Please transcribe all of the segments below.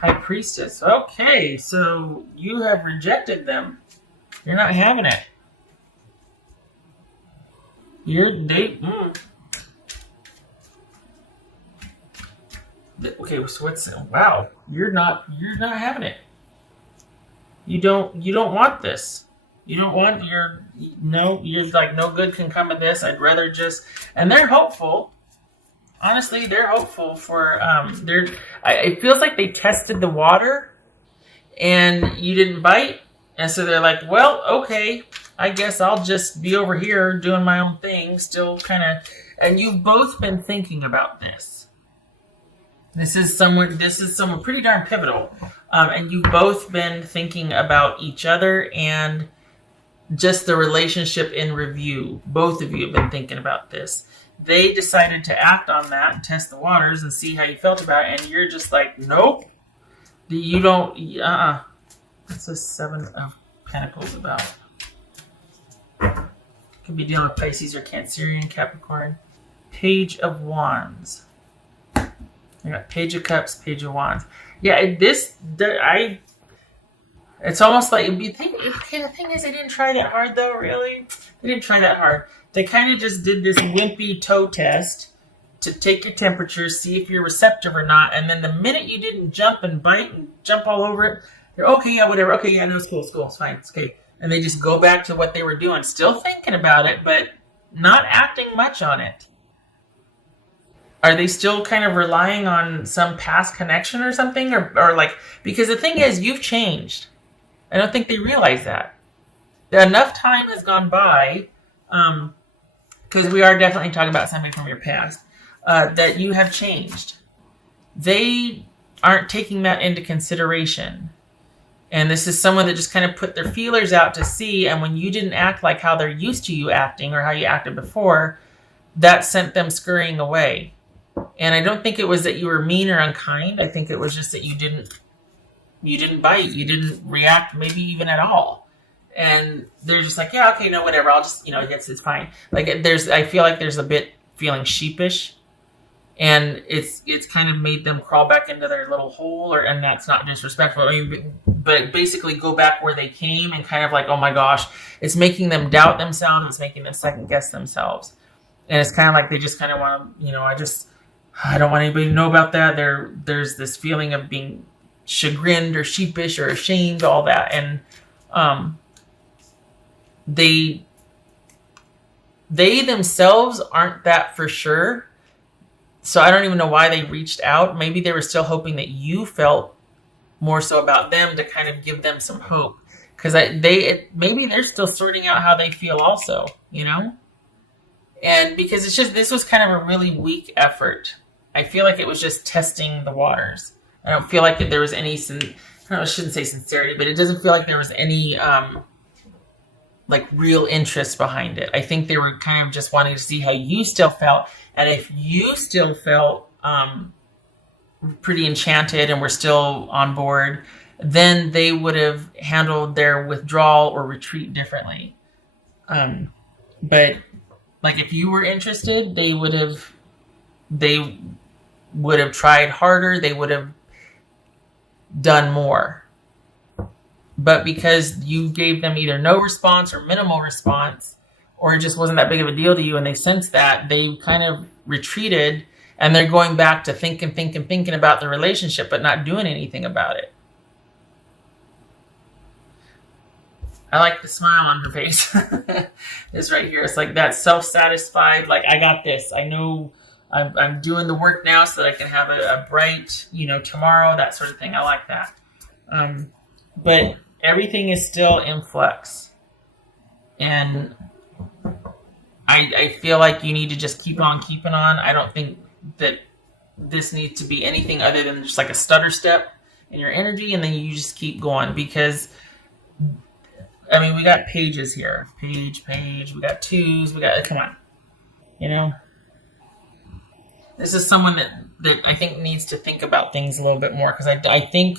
High Priestess. Okay, so you have rejected them. You're not having it. Okay, so what's wow? You're not having it. You don't want this. You don't want you're like, no good can come of this. I'd rather just, and they're hopeful. Honestly, they're hopeful for it feels like they tested the water and you didn't bite. And so they're like, well, okay, I guess I'll just be over here doing my own thing, still kind of. And you've both been thinking about this. This is someone pretty darn pivotal. And you've both been thinking about each other and just the relationship in review. Both of you have been thinking about this. They decided to act on that and test the waters and see how you felt about it. And you're just like, nope. You don't, What's the Seven of Pentacles about? Could be dealing with Pisces or Cancerian, Capricorn. Page of Wands. I got Page of Cups, Page of Wands. Yeah, it's almost like, okay, the thing is, they didn't try that hard though, really. They didn't try that hard. They kind of just did this wimpy toe test to take your temperature, see if you're receptive or not, and then the minute you didn't jump and bite and jump all over it, you're okay, yeah, whatever, okay, yeah, no, it's cool, it's fine, it's okay. And they just go back to what they were doing, still thinking about it, but not acting much on it. Are they still kind of relying on some past connection or something? Or like, because the thing is, you've changed. I don't think they realize that. Enough time has gone by, because we are definitely talking about something from your past, that you have changed. They aren't taking that into consideration. And this is someone that just kind of put their feelers out to see, and when you didn't act like how they're used to you acting or how you acted before, that sent them scurrying away. And I don't think it was that you were mean or unkind. I think it was just that you didn't bite. You didn't react maybe even at all. And they're just like, yeah, okay, no, whatever. I'll just, it's fine. Like I feel like there's a bit feeling sheepish, and it's kind of made them crawl back into their little hole, and that's not disrespectful. I mean, but basically go back where they came and kind of like, oh my gosh, it's making them doubt themselves. It's making them second guess themselves. And it's kind of like they just kind of want to, I don't want anybody to know about that. There's this feeling of being chagrined or sheepish or ashamed, all that. And they themselves aren't that for sure. So I don't even know why they reached out. Maybe they were still hoping that you felt more so about them to kind of give them some hope. Because maybe they're still sorting out how they feel also, And because this was kind of a really weak effort. I feel like it was just testing the waters. I don't feel like there was any, I shouldn't say sincerity, but it doesn't feel like there was any like real interest behind it. I think they were kind of just wanting to see how you still felt. And if you still felt pretty enchanted and were still on board, then they would have handled their withdrawal or retreat differently. But like if you were interested, they would have tried harder. They would have done more. But because you gave them either no response or minimal response, or it just wasn't that big of a deal to you, and they sensed that, they kind of retreated, and they're going back to thinking about the relationship, but not doing anything about it. I like the smile on her face. This right here, it's like that self-satisfied, like, I got this. I know I'm doing the work now so that I can have a bright, tomorrow, that sort of thing. I like that. But everything is still in flux. And I feel like you need to just keep on keeping on. I don't think that this needs to be anything other than just like a stutter step in your energy, and then you just keep going. Because, I mean, we got pages here. Page, we got twos, come on. This is someone that I think needs to think about things a little bit more, because I think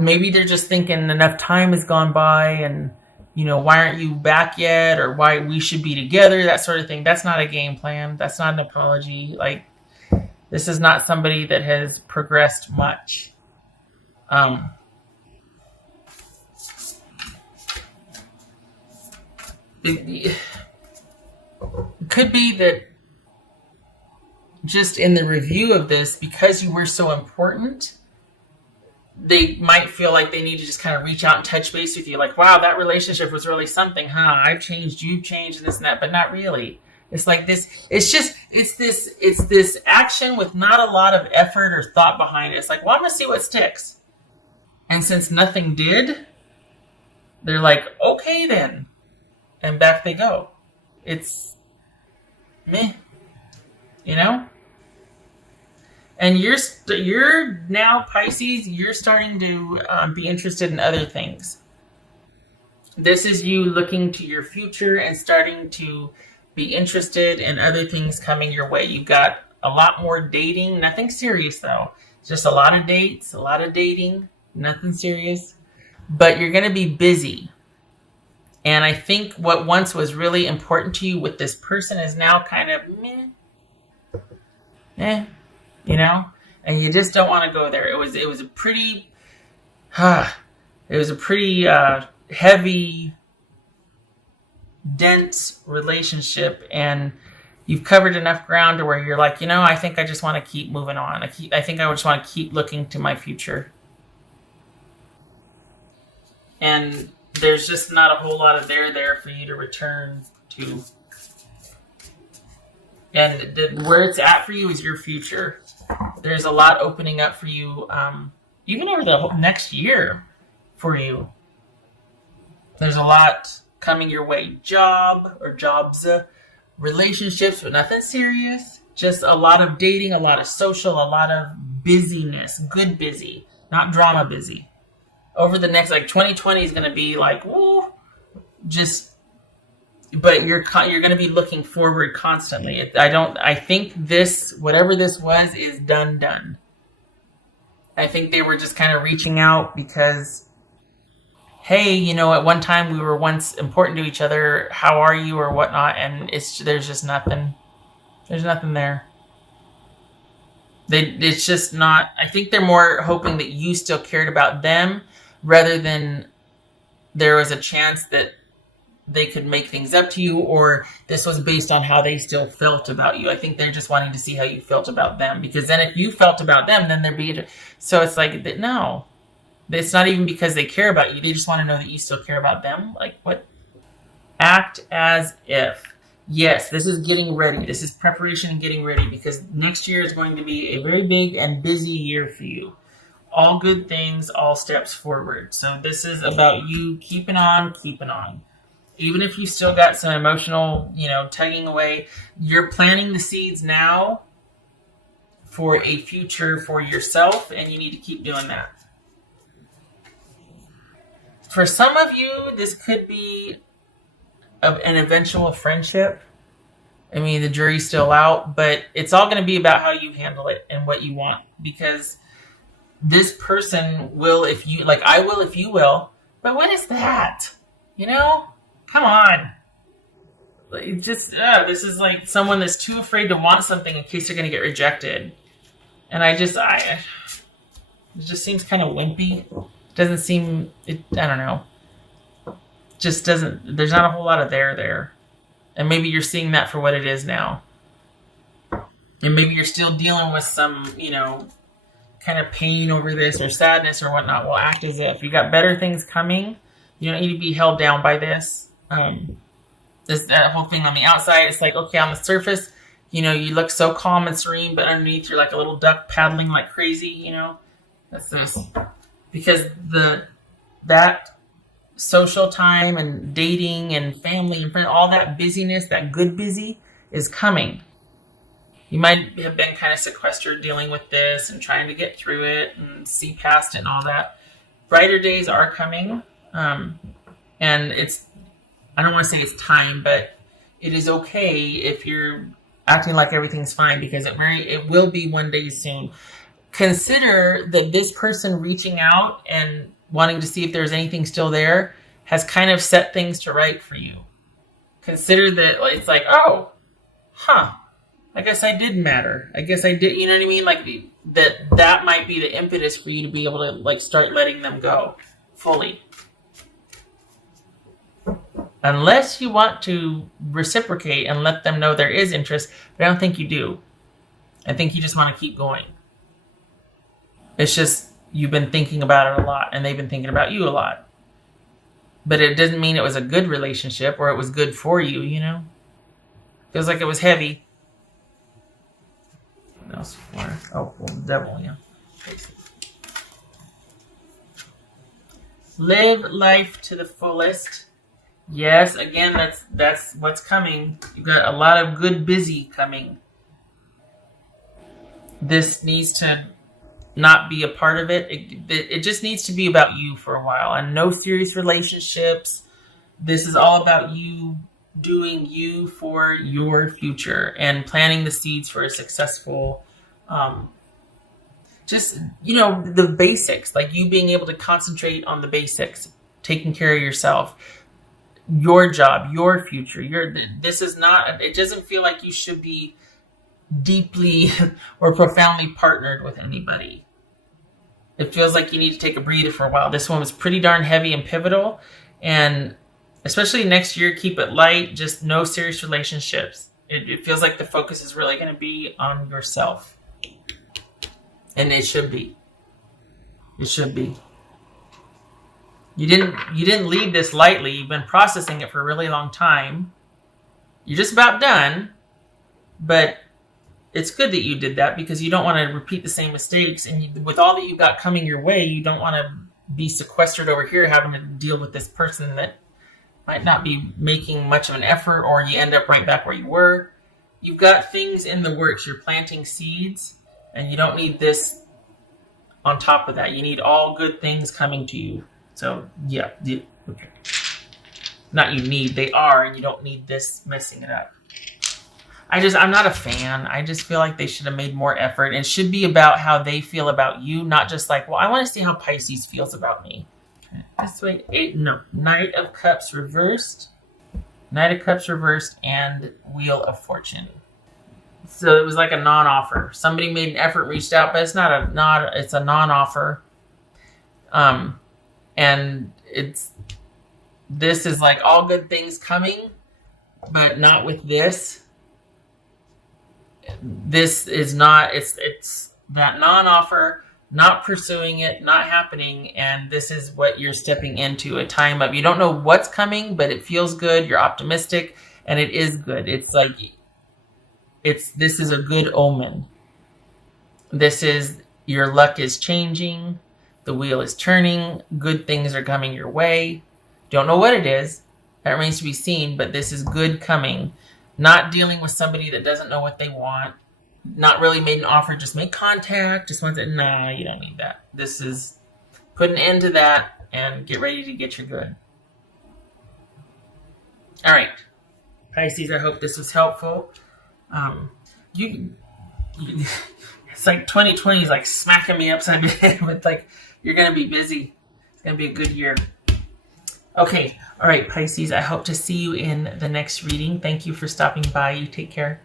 maybe they're just thinking enough time has gone by, and why aren't you back yet, or why we should be together, that sort of thing. That's not a game plan. That's not an apology. Like, this is not somebody that has progressed much. Um, it could be that just in the review of this, because you were so important, they might feel like they need to just kind of reach out and touch base with you. Like, wow, that relationship was really something, huh? I've changed, you've changed, and this and that, but not really. It's like this, it's this action with not a lot of effort or thought behind it. It's like, well, I'm going to see what sticks. And since nothing did, they're like, okay then. And back they go. It's meh, you know? And you're now, Pisces, you're starting to be interested in other things. This is you looking to your future and starting to be interested in other things coming your way. You've got a lot more dating, nothing serious though. Just a lot of dates, a lot of dating, nothing serious. But you're going to be busy. And I think what once was really important to you with this person is now kind of meh, you know? And you just don't want to go there. It was a pretty, heavy, dense relationship, and you've covered enough ground to where you're like, I think I just want to keep moving on. I think I just want to keep looking to my future. And there's just not a whole lot of there for you to return to. And where it's at for you is your future. There's a lot opening up for you, even over the next year for you. There's a lot coming your way. Jobs, relationships, but nothing serious. Just a lot of dating, a lot of social, a lot of busyness. Good busy, not drama busy. Over the next, 2020 is going to be like, woo, but you're going to be looking forward constantly. I think this, whatever this was, is done. I think they were just kind of reaching out because, hey, at one time we were once important to each other. How are you or whatnot? And there's just nothing. There's nothing there. It's just not. I think they're more hoping that you still cared about them rather than there was a chance that they could make things up to you, or this was based on how they still felt about you. I think they're just wanting to see how you felt about them, because then if you felt about them, then there'd be... So it's like, no. It's not even because they care about you. They just want to know that you still care about them. Like, what? Act as if. Yes, this is getting ready. This is preparation and getting ready, because next year is going to be a very big and busy year for you. All good things, all steps forward. So this is about you keeping on. Even if you still got some emotional, tugging away, you're planting the seeds now for a future for yourself, and you need to keep doing that. For some of you, this could be an eventual friendship. I mean, the jury's still out, but it's all going to be about how you handle it and what you want, because this person will if you, I will if you will, but what is that? Come on. This is like someone that's too afraid to want something in case they're going to get rejected. And it just seems kind of wimpy. Doesn't seem, I don't know. Just doesn't, there's not a whole lot of there. And maybe you're seeing that for what it is now. And maybe you're still dealing with some, kind of pain over this or sadness or whatnot. Well, act as if. You got better things coming. You don't need to be held down by this. That whole thing on the outside, it's like, okay, on the surface, you look so calm and serene, but underneath you're like a little duck paddling like crazy, That's this. Because that social time and dating and family and friends, all that busyness, that good busy is coming. You might have been kind of sequestered dealing with this and trying to get through it and see past it and all that. Brighter days are coming. And I don't want to say it's time, but it is okay if you're acting like everything's fine, because it will be one day soon. Consider that this person reaching out and wanting to see if there's anything still there has kind of set things to right for you. Consider that it's like, I guess I did matter. I guess I did, you know what I mean? that might be the impetus for you to be able to like start letting them go fully. Unless you want to reciprocate and let them know there is interest, but I don't think you do. I think you just want to keep going. It's just you've been thinking about it a lot, and they've been thinking about you a lot. But it doesn't mean it was a good relationship or it was good for you, you know? Feels like it was heavy. What else for? Oh, well, the devil, yeah. Live life to the fullest. Yes, again, that's what's coming. You've got a lot of good busy coming. This needs to not be a part of it. It just needs to be about you for a while, and no serious relationships. This is all about you doing you for your future and planting the seeds for a successful, just, you know, the basics, like you being able to concentrate on the basics, taking care of yourself, your job, your future. This is not, it doesn't feel like you should be deeply or profoundly partnered with anybody. It feels like you need to take a breather for a while. This one was pretty darn heavy and pivotal, and especially next year, keep it light, just no serious relationships. It feels like the focus is really going to be on yourself. And it should be. It should be. You didn't leave this lightly. You've been processing it for a really long time. You're just about done. But it's good that you did that, because you don't want to repeat the same mistakes. And with all that you got coming your way, you don't want to be sequestered over here having to deal with this person that might not be making much of an effort, or you end up right back where you were. You've got things in the works. You're planting seeds, and you don't need this on top of that. You need all good things coming to you. So, yeah. Okay. Not you need, they are, and you don't need this messing it up. I'm not a fan. I just feel like they should have made more effort. It should be about how they feel about you, not just like, well, I want to see how Pisces feels about me. This way, Knight of Cups reversed. Knight of Cups reversed and Wheel of Fortune. So it was like a non-offer. Somebody made an effort, reached out, but it's it's a non-offer. And this is like all good things coming, but not with this. This is not, it's that non-offer, not pursuing it, not happening, and this is what you're stepping into, a time of, you don't know what's coming, but it feels good, you're optimistic, and it is good. It's like, this is a good omen. This is, your luck is changing, the wheel is turning, good things are coming your way. Don't know what it is, that remains to be seen, but this is good coming. Not dealing with somebody that doesn't know what they want. Not really made an offer, just make contact. Just wants it. Nah, you don't need that. This is put an end to that and get ready to get your good. All right. Pisces, I hope this was helpful. It's like 2020 is like smacking me upside the head with like, you're going to be busy. It's going to be a good year. Okay. All right, Pisces, I hope to see you in the next reading. Thank you for stopping by. You take care.